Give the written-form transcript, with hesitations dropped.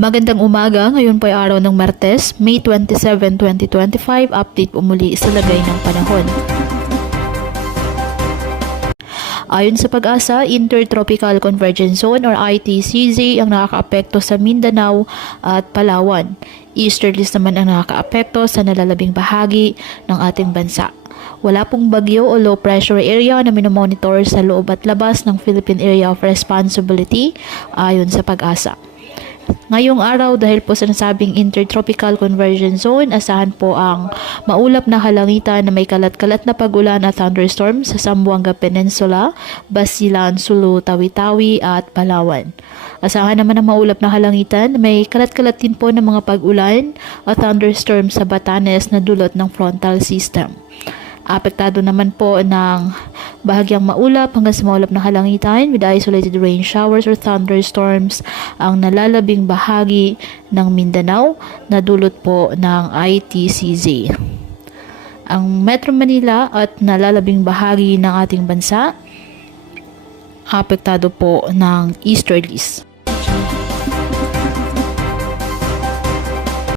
Magandang umaga, ngayon po ay araw ng Martes, May 27, 2025. Update po muli sa lagay ng panahon. Ayon sa Pag-asa, Intertropical Convergence Zone or ITCZ ang nakakaapekto sa Mindanao at Palawan. Easterlies naman ang nakakaapekto sa nalalabing bahagi ng ating bansa. Wala pong bagyo o low pressure area na minomonitor sa loob at labas ng Philippine Area of Responsibility ayon sa Pag-asa. Ngayong araw, dahil po sa nasabing Intertropical Convergence Zone, asahan po ang maulap na halangitan na may kalat-kalat na pag-ulan at thunderstorms sa Zamboanga Peninsula, Basilan, Sulu, Tawi-Tawi at Palawan. Asahan naman ang maulap na halangitan na may kalat-kalat din po ng mga pag-ulan at thunderstorms sa Batanes na dulot ng frontal system. Apektado naman po ng bahagyang maulap hanggang sa maulap na halangitan with isolated rain showers or thunderstorms ang nalalabing bahagi ng Mindanao na dulot po ng ITCZ. Ang Metro Manila at nalalabing bahagi ng ating bansa apektado po ng easterlies.